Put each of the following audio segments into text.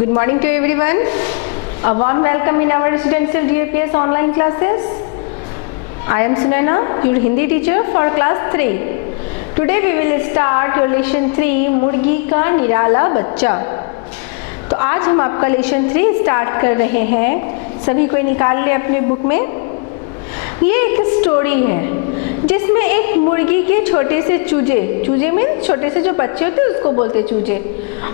Good morning to everyone. A warm welcome in our residential GAPS online classes. I am Sunaina, your Hindi teacher for class 3. Today we will start your lesson 3 मुर्गी का निराला बच्चा. तो आज हम आपका lesson 3 start कर रहे हैं. सभी कोई निकाल ले अपने बुक में. ये एक स्टोरी है जिसमें एक मुर्गी के छोटे से चूजे में छोटे से जो बच्चे होते हैं उसको बोलते चूजे,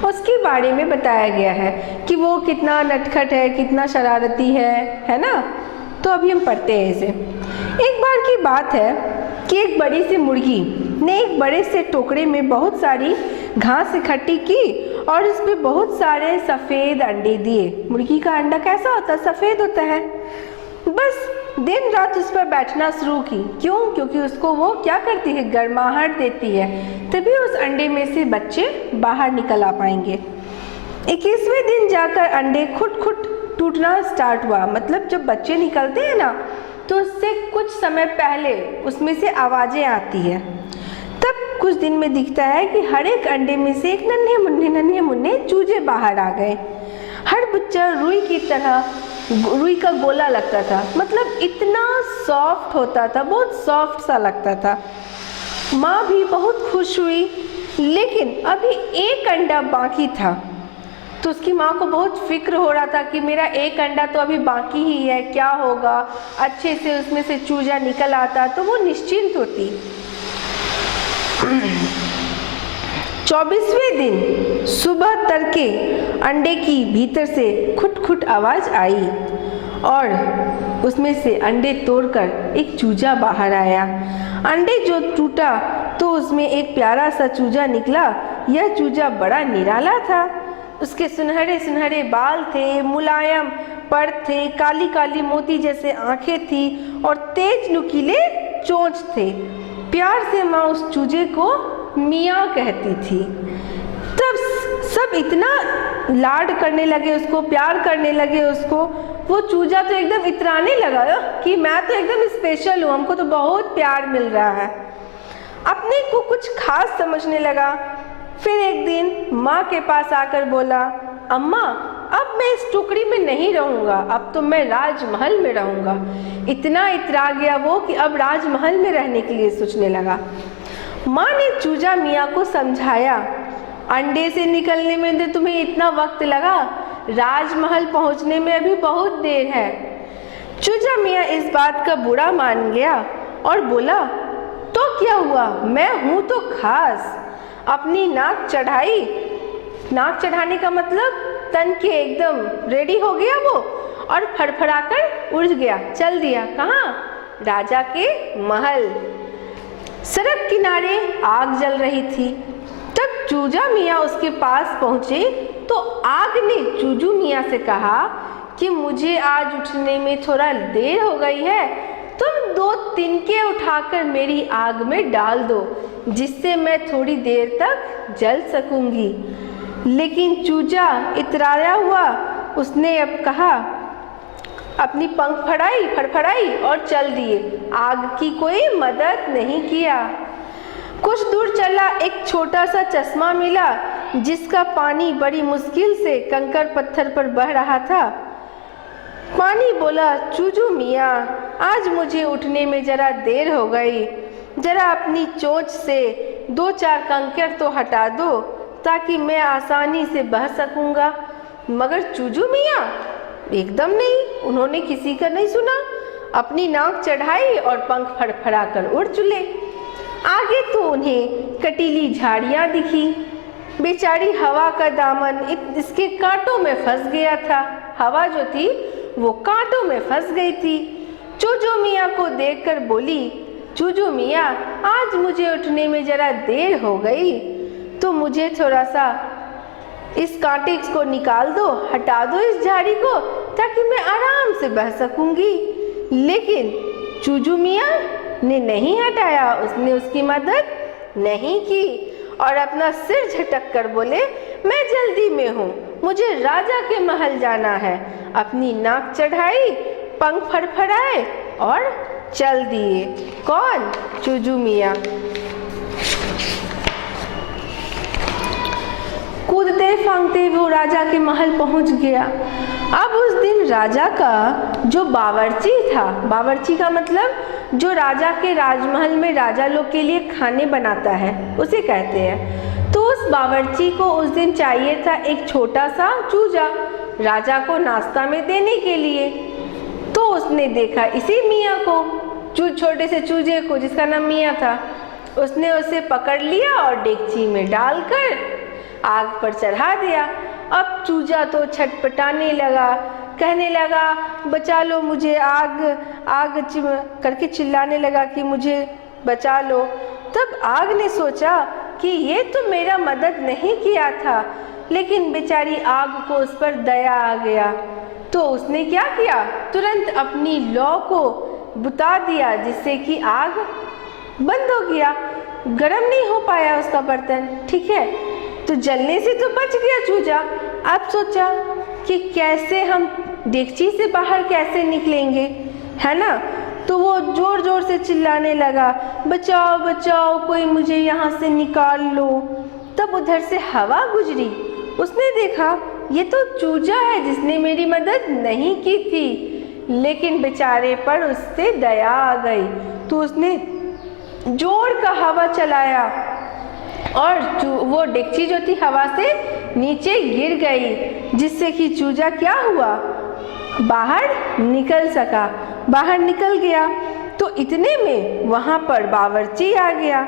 उसके बारे में बताया गया है कि वो कितना नटखट है, कितना शरारती है ना. तो अभी हम पढ़ते हैं इसे. एक बार की बात है कि एक बड़ी सी मुर्गी ने एक बड़े से टोकरे में बहुत सारी घास इकट्ठी की और उस पर बहुत सारे सफ़ेद अंडे दिए. मुर्गी का अंडा कैसा होता है? सफ़ेद होता है. बस दिन रात उस पर बैठना शुरू की. क्यों? क्योंकि उसको वो क्या करती है, गर्माहट देती है, तभी उस अंडे में से बच्चे बाहर निकल आ पाएंगे. 21वें दिन जाकर अंडे खुट टूटना स्टार्ट हुआ. मतलब जब बच्चे निकलते हैं ना तो उससे कुछ समय पहले उसमें से आवाज़ें आती है. तब कुछ दिन में दिखता है कि हर एक अंडे में से एक नन्हे मुन्ने चूजे बाहर आ गए. हर बच्चा रुई का गोला लगता था. मतलब इतना सॉफ्ट होता था, बहुत सॉफ्ट सा लगता था. माँ भी बहुत खुश हुई, लेकिन अभी एक अंडा बाकी था. तो उसकी माँ को बहुत फिक्र हो रहा था कि मेरा एक अंडा तो अभी बाकी ही है, क्या होगा. अच्छे से उसमें से चूजा निकल आता तो वो निश्चिंत होती. 24वें दिन सुबह तड़के अंडे की भीतर से खुट आवाज़ आई और उसमें से अंडे तोड़कर एक चूजा बाहर आया. अंडे जो टूटा तो उसमें एक प्यारा सा चूजा निकला. यह चूजा बड़ा निराला था. उसके सुनहरे बाल थे, मुलायम पर थे, काली मोती जैसे आंखें थी और तेज नुकीले चोंच थे. प्यार से माँ उस चूजे को मियाँ कहती थी. तब सब इतना लाड करने लगे उसको, प्यार करने लगे उसको. वो चूजा तो एकदम इतराने लगा कि मैं तो एकदम स्पेशल हूँ, हमको तो बहुत प्यार मिल रहा है. अपने को कुछ खास समझने लगा. फिर एक दिन माँ के पास आकर बोला, अम्मा अब मैं इस टुकड़ी में नहीं रहूँगा, अब तो मैं राजमहल में रहूँगा. इतना इतरा गया वो कि अब राजमहल में रहने के लिए सोचने लगा. माँ ने चूजा मियाँ को समझाया, अंडे से निकलने में तो तुम्हें इतना वक्त लगा, राजमहल पहुँचने में अभी बहुत देर है. चूजा मियाँ इस बात का बुरा मान गया और बोला, तो क्या हुआ, मैं हूँ तो खास. अपनी नाक चढ़ाने का मतलब तन के एकदम रेडी हो गया वो और फड़फड़ाकर उड़ गया, चल दिया. कहाँ? राजा के महल. सड़क किनारे आग जल रही थी. जब चूजा मियाँ उसके पास पहुँचे तो आग ने चूजू मियाँ से कहा कि मुझे आज उठने में थोड़ा देर हो गई है, तुम 2 तिनके उठाकर मेरी आग में डाल दो, जिससे मैं थोड़ी देर तक जल सकूंगी. लेकिन चूजा इतराया हुआ उसने अब कहा, अपनी पंख फड़फड़ाई और चल दिए. आग की कोई मदद नहीं किया. कुछ दूर चला एक छोटा सा चश्मा मिला जिसका पानी बड़ी मुश्किल से कंकड़ पत्थर पर बह रहा था. पानी बोला, चूजू मियाँ आज मुझे उठने में जरा देर हो गई, जरा अपनी चोंच से 2-4 कंकड़ तो हटा दो ताकि मैं आसानी से बह सकूंगा. मगर चूजू मियाँ एकदम नहीं, उन्होंने किसी का नहीं सुना. अपनी नाक चढ़ाई और पंख फड़फड़ाकर उड़ चले. आगे तो उन्हें कटीली झाड़ियाँ दिखी. बेचारी हवा का दामन इसके कांटों में फंस गया था. हवा जो थी वो कांटों में फंस गई थी. चूजू मियाँ को देखकर बोली, चूजू मियाँ आज मुझे उठने में जरा देर हो गई, तो मुझे थोड़ा सा इस कांटे को निकाल दो, हटा दो इस झाड़ी को, ताकि मैं आराम से बह सकूंगी. लेकिन चूजू मियाँ ने नहीं हटाया, उसने उसकी मदद नहीं की और अपना सिर झटक कर बोले, मैं जल्दी में हूँ, मुझे राजा के महल जाना है. अपनी नाक चढ़ाई, पंख फड़फड़ाए और चल दिए. कौन? चूजू मियाँ. कूदते फांगते वो राजा के महल पहुंच गया। अब उस दिन राजा का जो बावर्ची था, बावर्ची का मतलब जो राजा के राजमहल में राजा लोग के लिए खाने बनाता है उसे कहते हैं। तो उस बावर्ची को उस दिन चाहिए था एक छोटा सा चूजा राजा को नाश्ता में देने के लिए। तो उसने देखा इसी मियाँ को, छोटे से चूजे को जिसका नाम मियाँ था, उसने उसे पकड़ लिया और डेगची में डालकर आग पर चढ़ा दिया। अब चूजा तो छटपटाने लगा, कहने लगा बचा लो मुझे, आग आग करके चिल्लाने लगा कि मुझे बचा लो। तब आग ने सोचा कि ये तो मेरा मदद नहीं किया था, लेकिन बेचारी आग को उस पर दया आ गया। तो उसने क्या किया, तुरंत अपनी लौ को बुता दिया जिससे कि आग बंद हो गया, गर्म नहीं हो पाया उसका बर्तन। ठीक है, तो जलने से तो बच गया चूजा। अब सोचा कि कैसे हम डेगची से बाहर कैसे निकलेंगे, है ना। तो वो जोर जोर से चिल्लाने लगा, बचाओ बचाओ, कोई मुझे यहाँ से निकाल लो। तब उधर से हवा गुजरी, उसने देखा ये तो चूजा है जिसने मेरी मदद नहीं की थी, लेकिन बेचारे पर उससे दया आ गई। तो उसने जोर का हवा चलाया और वो डेगची जो थी हवा से नीचे गिर गई, जिससे कि चूजा क्या हुआ, बाहर निकल सका, बाहर निकल गया। तो इतने में वहाँ पर बावर्ची आ गया।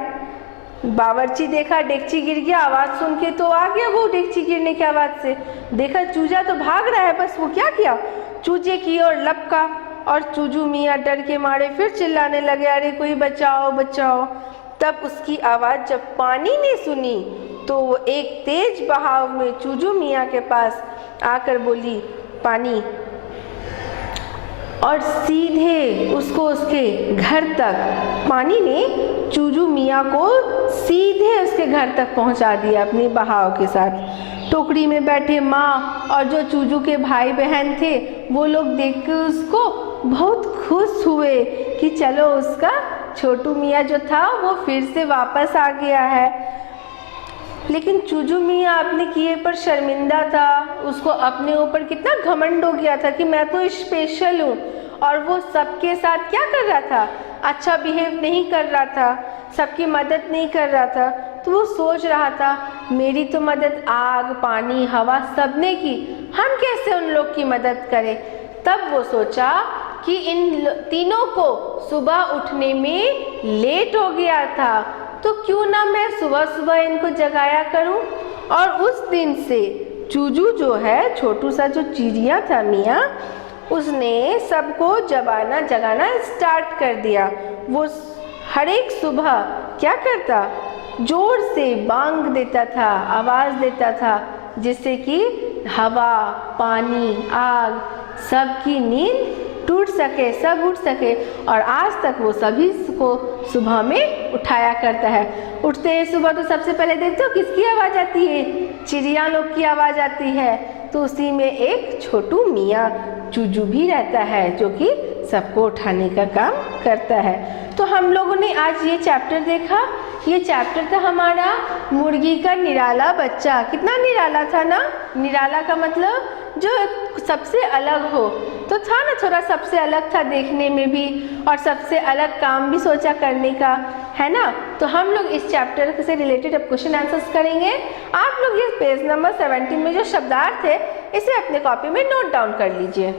बावर्ची देखा डेगची गिर गया, आवाज़ सुन के तो आ गया वो डेगची गिरने की आवाज़ से। देखा चूजा तो भाग रहा है, बस वो क्या किया, चूजे की ओर लपका और चूजू मियाँ डर के मारे फिर चिल्लाने लगे, अरे कोई बचाओ बचाओ। तब उसकी आवाज़ जब पानी ने सुनी तो वो एक तेज बहाव में चूजू मियाँ के पास आकर बोली पानी, और सीधे उसको उसके घर तक, पानी ने चूजू मियाँ को सीधे उसके घर तक पहुँचा दिया अपने बहाव के साथ। टोकरी में बैठे माँ और जो चूजू के भाई बहन थे वो लोग देख कर उसको बहुत खुश हुए कि चलो उसका छोटू मियाँ जो था वो फिर से वापस आ गया है। लेकिन चूजू मियाँ अपने किए पर शर्मिंदा था, उसको अपने ऊपर कितना घमंड हो गया था कि मैं तो स्पेशल हूँ, और वो सबके साथ क्या कर रहा था, अच्छा बिहेव नहीं कर रहा था, सबकी मदद नहीं कर रहा था। तो वो सोच रहा था मेरी तो मदद आग पानी हवा सब ने की, हम कैसे उन लोग की मदद करें। तब वो सोचा कि इन तीनों को सुबह उठने में लेट हो गया था, तो क्यों ना मैं सुबह सुबह इनको जगाया करूं। और उस दिन से चूजू जो है, छोटू सा जो चिड़िया था मियाँ, उसने सबको जगाना स्टार्ट कर दिया। वो हर एक सुबह क्या करता, जोर से बांग देता था, आवाज़ देता था, जिससे कि हवा पानी आग सबकी नींद टूट सके, सब उठ सके। और आज तक वो सभी को सुबह में उठाया करता है। उठते ही सुबह तो सबसे पहले देखते हो किसकी आवाज़ आती है, चिड़िया लोग की आवाज़ आती है। तो उसी में एक छोटू मियाँ चूजू भी रहता है जो कि सबको उठाने का काम करता है। तो हम लोगों ने आज ये चैप्टर देखा, ये चैप्टर था हमारा मुर्गी का निराला बच्चा। कितना निराला था ना, निराला का मतलब जो सबसे अलग हो, तो था ना, थोड़ा सबसे अलग था देखने में भी, और सबसे अलग काम भी सोचा करने का, है ना। तो हम लोग इस चैप्टर से रिलेटेड अब क्वेश्चन आंसर्स करेंगे। आप लोग ये पेज नंबर 17 में जो शब्दार्थ है इसे अपने कॉपी में नोट डाउन कर लीजिए।